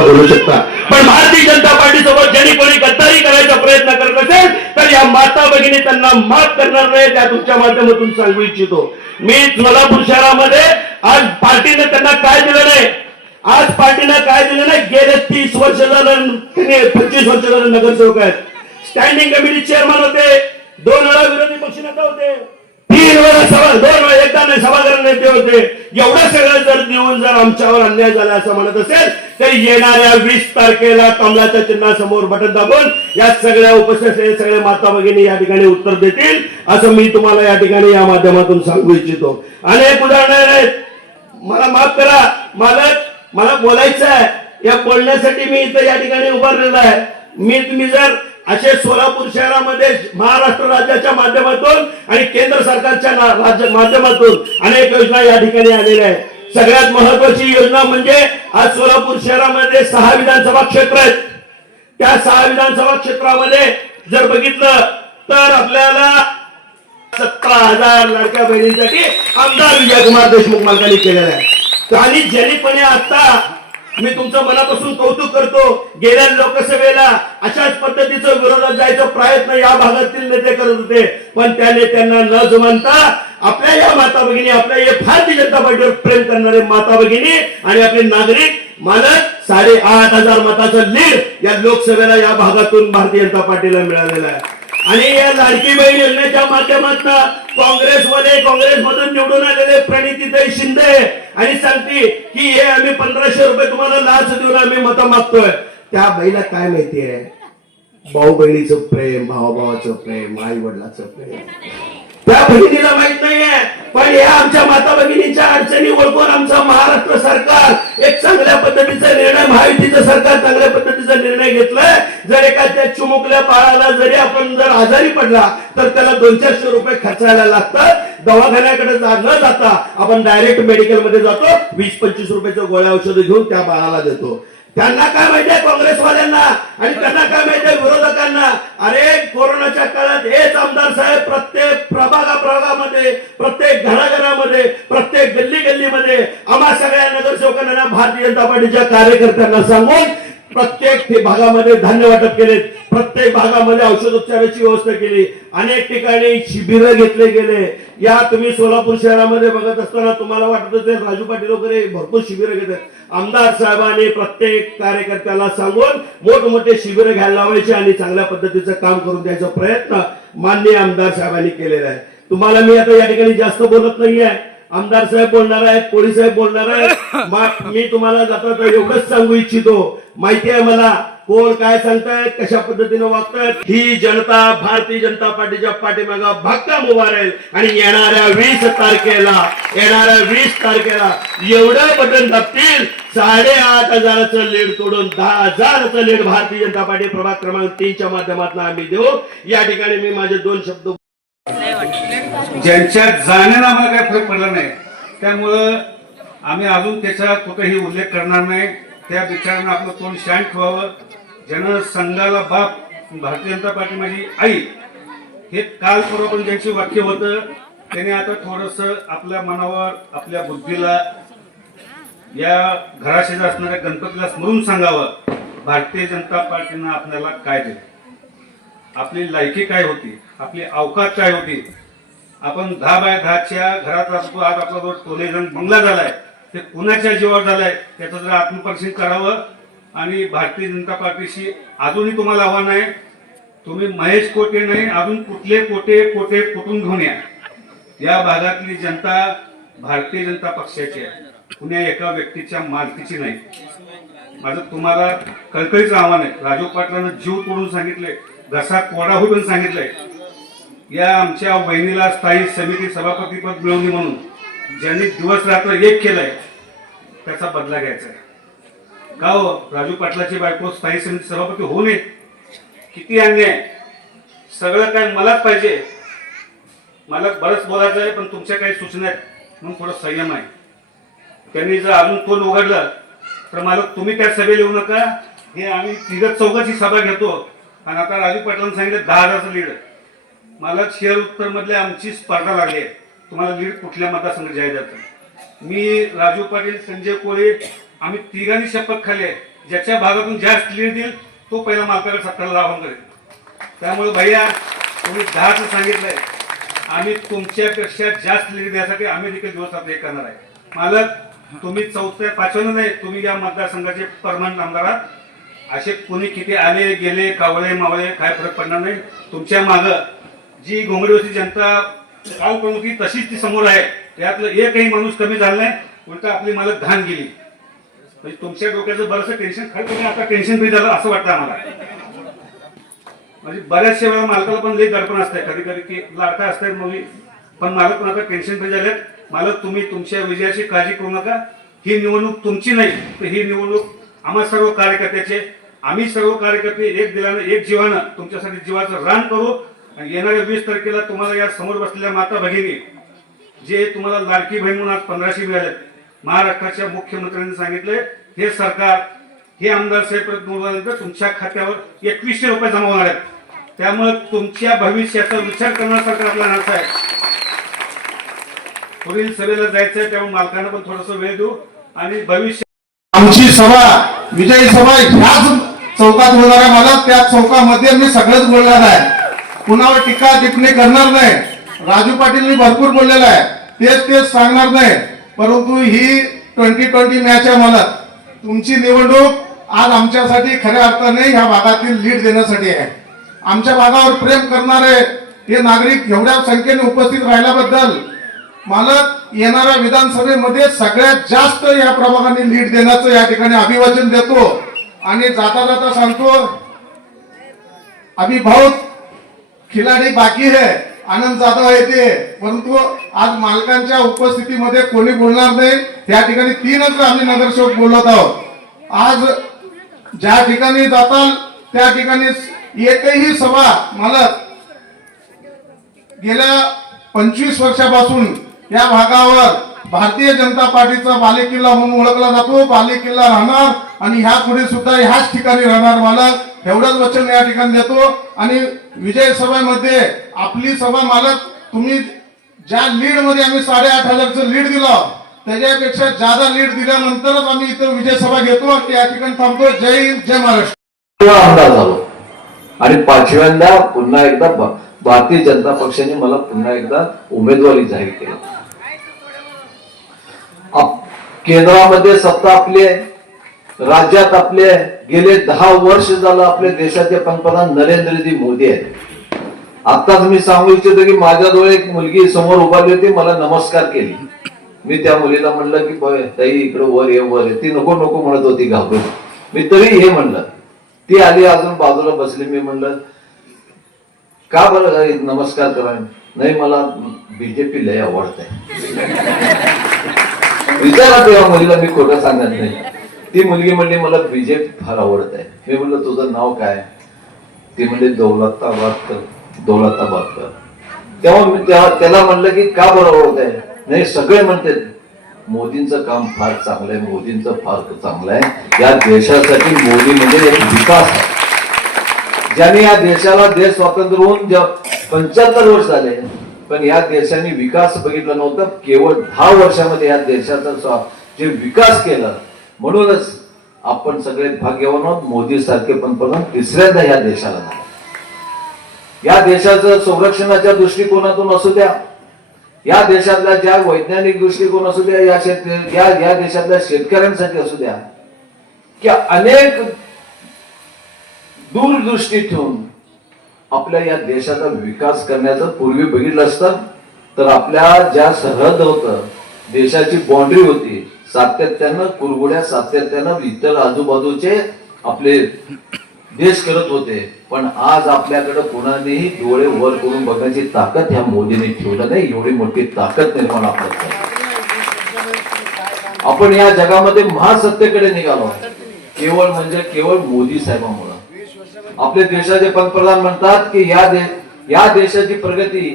बोलू शकता, पण भारतीय जनता पार्टी सोबत ज्यांनी कोणी गद्दारी करायचा प्रयत्न करत असेल तर या माता भगिनी त्यांना माफ करणार नाही, त्या तुमच्या माध्यमातून सांगू इच्छितो. मी सोलापूर शहरामध्ये आज पार्टीने त्यांना काय दिलं नाही, आज पार्टीनं काय दिलं नाही. गेले 30 वर्ष झालं, 25 वर्ष झालं नगरसेवक आहेत, स्टँडिंग कमिटी चेअरमन होते, 2 वेळा विरोधी पक्षनेता होते, 3 वेळा सभा, 2 वेळा एकदा नाही सभागृह नेते होते. एवढं सगळं जर देऊन जर आमच्यावर अन्याय झाला असं म्हणत असेल तर येणाऱ्या 20 तारखेला कमलाच्या चिन्हासमोर बटन दाबून या सगळ्या उपस्थित सगळ्या माता भगिनी या ठिकाणी उत्तर देतील असं मी तुम्हाला या ठिकाणी या माध्यमातून सांगू इच्छितो. अनेक उदाहरणं आहेत, मला माफ करा मालक, मला बोलायचं आहे, या बोलण्यासाठी मी इथं या ठिकाणी उभारलेला आहे. तुम्ही जर असे सोलापूर शहरामध्ये महाराष्ट्र राज्याच्या माध्यमातून आणि केंद्र सरकारच्या माध्यमातून अनेक योजना या ठिकाणी आलेल्या आहेत. सगळ्यात महत्वाची योजना म्हणजे आज सोलापूर शहरामध्ये 6 विधानसभा क्षेत्र आहेत. त्या 6 विधानसभा क्षेत्रामध्ये जर बघितलं तर आपल्याला 17,000 लाडक्या बहिणींसाठी आमदार विजयकुमार देशमुख मालकांनी केलेला आहे. आणि ज्यांनीपणे आता मी तुमचं मनापासून कौतुक करतो, गेल्या लोकसभेला अशाच पद्धतीचं विरोधात जायचा प्रयत्न या भागातील नेते करत होते, पण त्या नेत्यांना न जुमानता आपल्या या माता भगिनी, आपल्या या भारतीय जनता पार्टीवर प्रेम करणारे माता भगिनी आणि आपले नागरिक मालक 8,500 मताचं लीड या लोकसभेला या भागातून भारतीय जनता पार्टीला मिळालेलं आहे. आणि या लाडकी बहीण योजनेच्या माध्यमातून काँग्रेसमधून निवडून आलेले प्रणितीताई शिंदे आणि सांगते की हे आम्ही 1500 रुपये तुम्हाला लाच देऊन आम्ही मतं मागतोय. त्या बाईला काय माहितीये, भाऊ बहिणीचं प्रेम, भावाभावाचं प्रेम, आई वडिलाचं प्रेम त्या भगिनीला माहित नाहीये. पण या आमच्या माता भगिनींच्या अडचणी ओळखून आमचं महाराष्ट्र सरकार एक चांगल्या पद्धतीचा निर्णय, महायुतीचं सरकार चांगल्या पद्धतीचा निर्णय घेतलाय. जर एखाद्या चिमुकल्या बाळाला जरी आपण जर आजारी पडला तर त्याला 200-400 रुपये खर्चायला लागतात. दवाखान्याकडे न जाता आपण डायरेक्ट मेडिकल मध्ये जातो, 20-25 रुपयाच्या गोळ्या औषधं घेऊन त्या बाळाला देतो. त्यांना काय माहितीये काँग्रेसवाल्यांना आणि त्यांना काय माहितीये विरोधकांना, अरे कोरोनाच्या काळात हेच आमदार साहेब प्रत्येक प्रभागामध्ये, प्रत्येक घराघरामध्ये, प्रत्येक गल्लीमध्ये आम्हा सगळ्या नगरसेवकांना, भारतीय जनता पार्टीच्या कार्यकर्त्यांना सांगून प्रत्येक भागामध्ये धान्य वाटप केले, प्रत्येक भागामध्ये औषधोपचाराची व्यवस्था केली, अनेक ठिकाणी शिबिरं घेतले गेले. या तुम्ही सोलापूर शहरामध्ये बघत असताना तुम्हाला वाटत असेल राजू पाटील वगैरे भरपूर शिबिरं घेतात. आमदार साहेबांनी प्रत्येक कार्यकर्त्याला सांगून मोठमोठे शिबिरं घ्यायला लावायचे आणि चांगल्या पद्धतीचं काम करून द्यायचा प्रयत्न माननीय आमदार साहेबांनी केलेला आहे. तुम्हाला मी आता या ठिकाणी जास्त बोलत नाहीये, आमदार साहेब बोलणार आहेत, कोळी साहेब बोलणार आहेत. मी तुम्हाला जाता एवढंच सांगू इच्छितो, माहिती आहे मला कोण काय सांगतायत, कशा पद्धतीने वागतायत. ही जनता भारतीय जनता पार्टीच्या पाठीमागे भक्कम उभा राहील आणि येणाऱ्या 20 तारखेला एवढं बटन दाबतील, 8,500चं लीड तोडून 10,000चं लीड भारतीय जनता पार्टी प्रभाग क्रमांक 3च्या माध्यमातून आम्ही देऊ. या ठिकाणी मी माझे 2 शब्द ज्यांच्या जाण्यानं आम्हाला काही फरक पडला नाही, त्यामुळं आम्ही अजून त्याचा कुठेही उल्लेख करणार नाही. त्या विचारानं आपलं तोंड शांत ठेवावं. ज्यानं संघाला बाप, भारतीय जनता पार्टी माझी आई, हे काल पूर्वपण ज्यांचे वाक्य होतं, त्याने आता थोडस आपल्या मनावर, आपल्या बुद्धीला, या घराशेजार असणाऱ्या गणपतीला स्मरून सांगावं, भारतीय जनता पार्टीनं आपल्याला काय दिलं, आपली लायकी काय होती, आपली अवकात काय होती. आपण 10 बाय 10च्या घरात असतो, आज आपला जो टोलेजन बंगला झालाय ते कुणाच्या जीवावर झालाय त्याचं जर आत्मपरीक्षण करावं. आणि भारतीय जनता पार्टीशी अजूनही तुम्हाला आव्हान आहे, तुम्ही महेश कोटे नाही, अजून कुठले कोटे कुठून घेऊन या भागातली जनता भारतीय जनता पक्षाची आहे, कुण्या एका व्यक्तीच्या मालकीची नाही. माझं तुम्हाला कळकळीचं आव्हान आहे. राजू पाटलांना जीव तोडून सांगितलंय, घसा कोरडा होऊन सांगितलंय, या आमच्या बहिणीला स्थायी समिती सभापती पद मिळवली म्हणून ज्यांनी दिवस रात्र एक केलंय त्याचा बदला घ्यायचा आहे. का हो, राजू पाटलाची बायको स्थायी समिती सभापती होऊ नये, किती अन्याय. सगळं काय मलाच पाहिजे, मला बरंच बोलायचं आहे, पण तुमच्या काही सूचना आहेत म्हणून थोडं संयम आहे. त्यांनी जर अजून तोंड उघडलं तर मला तुम्ही त्या सभेला येऊ नका, हे आम्ही 3-4ची सभा घेतो. आणि आता राजू पाटलांनी सांगितलं 10,000चं लीड. मला शेअर उत्तर मधले आमची स्पर्धा लागली आहे, तुम्हाला लीड कुठल्या मतदारसंघात जाहीर जातं. मी, राजू पाटील, संजय कोळे, आम्ही 3घांनी शपथ खाल्ली आहे, ज्याच्या भागातून जास्त लीड देईल तो पहिला मालकाकडे सत्ताला आव्हान करेल. त्यामुळे भैया तुम्ही 10चं सांगितलंय, आम्ही तुमच्यापेक्षा जास्त लीड देण्यासाठी आम्ही देखील दिवस रात्र एक करणार आहे. मालक तुम्ही 4थ्या 5व्या नाही, तुम्ही या मतदारसंघाचे परमनंट आमदार आहात. असे कोणी किती आले गेले कावळे मावळे काय फरक पडणार नाही. तुमच्या मागं जी घोंगडीवरची जनता काल प्रमुखी तशीच ती समोर आहे. यातलं एकही माणूस कमी झाला नाही, उलटा आपली मालक घाण गेली. म्हणजे तुमच्या डोक्याचं बरंचसं टेन्शन खाली आता टेन्शन फ्री झालं असं वाटतं आम्हाला. म्हणजे बऱ्याचशा वेळा मालकाला पण लई दडपण असतंय, कधी कधी की लाडका असतात मुली, पण मालक पण आता टेन्शन फ्री झाले. मालक तुम्ही तुमच्या विजयाची काळजी करू नका. ही निवडणूक तुमची नाही, तर ही निवडणूक आम्हा सर्व कार्यकर्त्याचे. आम्ही सर्व कार्यकर्ते एक दिलानं एक जीवानं तुमच्यासाठी जीवाचं रान करू. आणि येणाऱ्या 20 तारखेला तुम्हाला या समोर बसलेल्या माता भगिनी जे तुम्हाला लाडकी बहीण म्हणून आज 1500 मिळाले, महाराष्ट्राच्या मुख्यमंत्र्यांनी सांगितले हे सरकार हे आमदार साहेब निवडल्यानंतर तुमच्या खात्यावर 2100 रुपये जमा होणार आहेत. त्यामुळे तुमच्या भविष्याचा विचार करणार सरकार आपला नाच आहे. पुढील सभेला जायचं आहे, त्यामुळे मालकांना पण थोडस वेळ देऊ आणि भविष्य आमची सभा विजयी सभा ह्याच चौकात होणार आहे. मला त्या चौकामध्ये मी सगळंच बोलणार आहे, कुणावर टीका टिप्पणी करणार नाही. राजू पाटीलनी भरपूर बोललेलं आहे, तेच सांगणार नाही. परंतु ही 2020 मॅच आहे. मला तुमची निवडणूक आज आमच्यासाठी खऱ्या अर्थाने ह्या भागातील लीड देण्यासाठी आहे. आमच्या भागावर प्रेम करणारे हे नागरिक एवढ्या संख्येने उपस्थित राहिल्याबद्दल मला येणाऱ्या विधानसभेमध्ये सगळ्यात जास्त या प्रभागाने लीड देण्याचं या ठिकाणी अभिवाचन देतो. आणि जाता जाता सांगतो, अभी बहुत खिलाडी बाकी है, आनंद जाधव येते, परंतु आज मालकांच्या उपस्थितीमध्ये कोणी बोलणार नाही. त्या ठिकाणी 3च आम्ही नगरसेवक बोलत आहोत. आज ज्या ठिकाणी जाताल त्या ठिकाणी एकही सभा मला गेल्या 25 वर्षापासून या भागावर भारतीय जनता पार्टीचा बालेकिल्ला म्हणून ओळखला जातो. बालेकिल्ला राहणार आणि ह्या पुढे सुद्धा ह्याच ठिकाणी राहणार. मालक एवढंच वचन या ठिकाणी देतो. आणि विजय सभेमध्ये आपली सभा मालक तुम्ही ज्या लीड मध्ये आम्ही 8,500चं लीड दिलं त्याच्यापेक्षा जादा लीड दिल्यानंतरच आम्ही इथं विजय सभा घेतो आणि त्या ठिकाणी थांबतो. जय हिंद, जय महाराष्ट्र. आमदार झालो आणि 5व्यांदा पुन्हा एकदा भारतीय जनता पक्षाने मला पुन्हा एकदा उमेदवारी जाहीर केली. केंद्रामध्ये सत्ता आपली आहे, राज्यात आपले गेले 10 वर्ष झालं आपल्या देशाचे पंतप्रधान नरेंद्रजी मोदी आहेत. आताच मी सांगू इच्छितो की माझ्याजवळ एक मुलगी समोर उभारली होती, मला नमस्कार केली. मी त्या मुलीला म्हणलं की ताई इकडे वर ये. ती नको नको म्हणत होती घाबरून. मी तरी हे म्हणलं. ती आली अजून बाजूला बसली. मी म्हणलं का बरं नमस्कार करा. नाही मला बीजेपी लय आवडत आहे. विचारा तेव्हा मुलीला, मी खोटं सांगत नाही. ती मुलगी म्हणली मला बीजेपी फार आवडत आहे. मी म्हणलं तुझं नाव काय. ती म्हणली दौलताबादकर. तेव्हा मी त्याला म्हणलं की का बरं आवडत आहे. नाही सगळे म्हणते मोदींचं काम फार चांगलं आहे, मोदींचं फार चांगलं आहे. या देशासाठी मोदी म्हणजे एक विकास आहे. ज्यांनी या देशाला देश स्वातंत्र्य होऊन 75 वर्ष झाले, पण या देशाने विकास बघितला नव्हता. केवळ 10 वर्षामध्ये या देशाचा जे विकास केला, म्हणूनच आपण सगळे भाग्यवान आहोत. मोदी सारखे पंतप्रधान तिसऱ्यांदा या देशाला झाले. या देशाचं संरक्षणाच्या दृष्टिकोनातून असू द्या, या देशातल्या ज्या वैज्ञानिक दृष्टिकोन असू द्या, या देशातल्या शेतकऱ्यांसाठी असू द्या, की अनेक दूरदृष्टी ठेवून आपल्या या देशाचा विकास करण्याचं पूर्वी बघितलं असतं तर आपल्या ज्या सरहद होतं, देशाची बाउंड्री होती, सातत्यानं कुरगुड्या सातत्यानं इतर आजूबाजूचे आपले देश करत होते. पण आज आपल्याकडे कोणानेही डोळे वर करून बघण्याची ताकद ह्या मोदीने ठेवलं नाही. एवढी मोठी ताकद निर्माण आपल्यात. आपण या जगामध्ये महासत्तेकडे निघालो केवळ म्हणजे केवळ मोदी साहेबांमुळे. आपल्या देशाचे पंतप्रधान म्हणतात की या देशाची प्रगती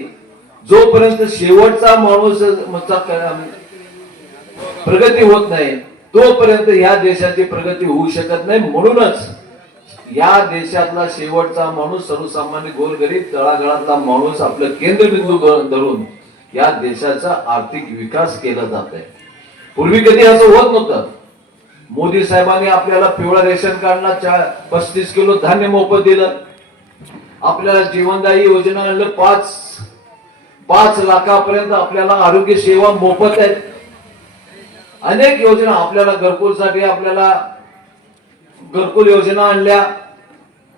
जोपर्यंत शेवटचा माणूस प्रगती होत नाही तोपर्यंत या देशाची प्रगती होऊ शकत नाही. म्हणूनच या देशातला शेवटचा माणूस, सर्वसामान्य गोरगरीब तळागाळातला माणूस आपलं केंद्रबिंदू धरून या देशाचा आर्थिक विकास केला जात आहे. पूर्वी कधी असं होत नव्हतं. मोदी साहेबांनी आपल्याला पिवळं रेशन कार्डला 35 किलो धान्य मोफत दिलं. आपल्याला जीवनदायी योजना आणलं. 5 लाखापर्यंत आपल्याला आरोग्य सेवा मोफत आहेत. अनेक योजना आपल्याला घरकुलसाठी आपल्याला घरकुल योजना आणल्या,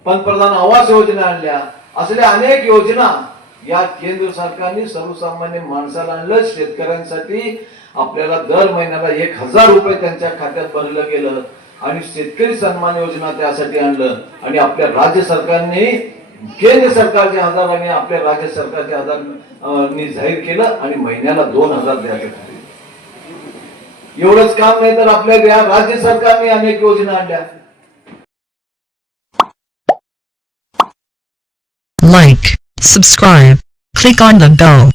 पंतप्रधान आवास योजना आणल्या. असल्या अनेक योजना या केंद्र सरकारने सर्वसामान्य माणसाला आणलं. शेतकऱ्यांसाठी आपल्याला दर महिन्याला 1000 रुपये त्यांच्या खात्यात भरलं गेलं आणि शेतकरी सन्मान योजना त्यासाठी आणलं. आणि आपल्या राज्य सरकारने केंद्र सरकारच्या आधाराने आपल्या राज्य सरकारच्या आधाराने जाहीर केलं आणि महिन्याला 2000 द्यायचं ठरवलं. एवढंच काम नाही तर आपल्या या राज्य सरकारने अनेक योजना आणल्या. Like, subscribe, click on the bell.